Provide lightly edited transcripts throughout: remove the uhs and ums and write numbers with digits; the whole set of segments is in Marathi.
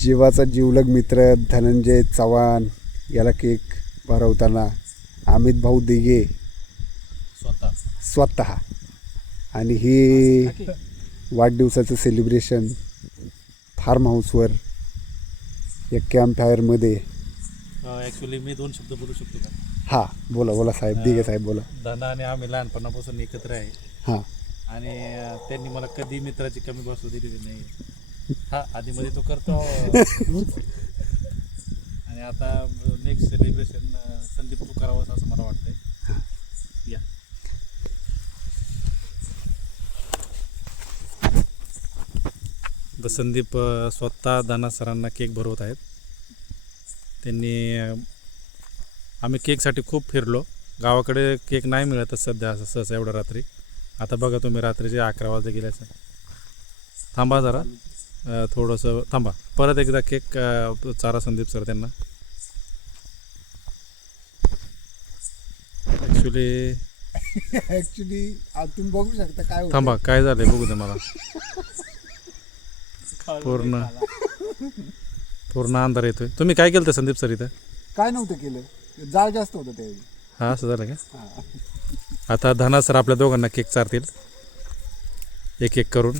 जीवाचा जीवलग मित्र धनंजय चव्हाण याला केक भरवताना अमित भाऊ दिघे स्वतः आणि ही वाढदिवसाचं सेलिब्रेशन फार्म हाऊसवर या कॅम्प फायरमध्ये. ॲक्च्युली मी 2 शब्द बोलू शकतो का? हां बोला बोला साहेब, दिघे साहेब बोला. धना आणि आम्ही लहानपणापासून एकत्र आहे हां आणि त्यांनी मला कधी मित्राची कमी बसू दिलेली नाही. हा आधीमध्ये तो करतो आणि आता नेक्स्ट सेलिब्रेशन संदीप तू करावंस असं मला वाटतंय. या तर संदीप स्वतः दाना सरांना केक भरवत आहेत. त्यांनी आम्ही केकसाठी खूप फिरलो, गावाकडे केक नाही मिळतच सध्या असं सहसा एवढ्या रात्री. आता बघा तुम्ही रात्रीचे 11 वाजता गेल्याचं. थांबा जरा थोडंसं थांबा, परत एकदा केक चारा संदीप सर त्यांना. ॲक्च्युली तुम्ही बघू शकता काय होतं. थांबा काय झालं बघू दे मला. पूर्ण अंधार येतोय. तुम्ही काय केलं संदीप सर इथं? काय नव्हतं केलं, जाळ जास्त होतं त्यावेळी. हां असं झालं का? आता धना सर आपल्या दोघांना केक चारतील एक एक करून.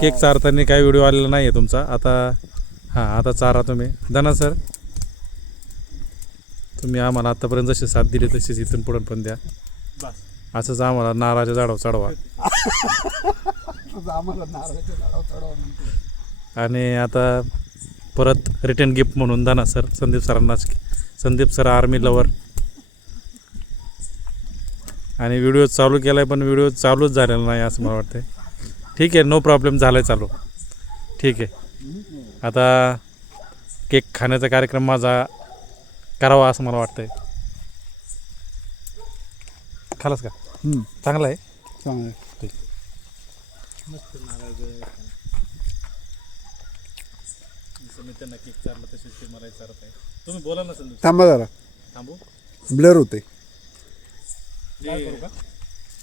केक चारताना काही व्हिडिओ आलेला नाही आहे तुमचा. आता हां आता चारा तुम्ही. धना सर तुम्ही आम्हाला आत्तापर्यंत जशी साथ दिली तशीच इथून पुढे पण द्या. असंच आम्हाला नारळाच्या झाडावर चढवा. आणि आता परत रिटर्न गिफ्ट म्हणून धना सर संदीप सरांनाच. संदीप सर आर्मी लवर आणि व्हिडिओ चालू केला आहे पण व्हिडिओ चालूच झालेला नाही असं मला वाटतं. ठीक आहे, नो प्रॉब्लेम, झालं आहे चालू. ठीक आहे, आता केक खाण्याचा कार्यक्रम माझा करावा असं मला वाटतंय. खालास का? चांगला आहे, चांगलं आहे. ठीक. मी त्यांना केक चारला तसेच ते मला चारत आहे. तुम्ही बोला ना संदीप. थांबा जरा, थांबू. ब्लर होते.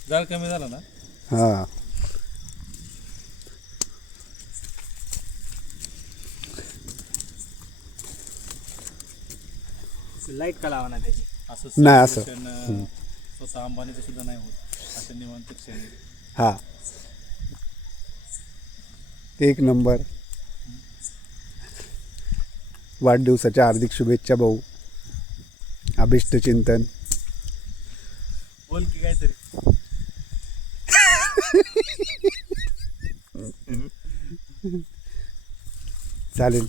जाळ कमी झाला ना? हां लाईट का लावा ना त्याची. असं नाही, असं. स्वतः अंबानीचं सुद्धा नाही होत असं निवांत क्षणी. हां एक नंबर. वाढदिवसाच्या हार्दिक शुभेच्छा भाऊ. अभिष्ट चिंतन. बोल की काहीतरी. चालेल.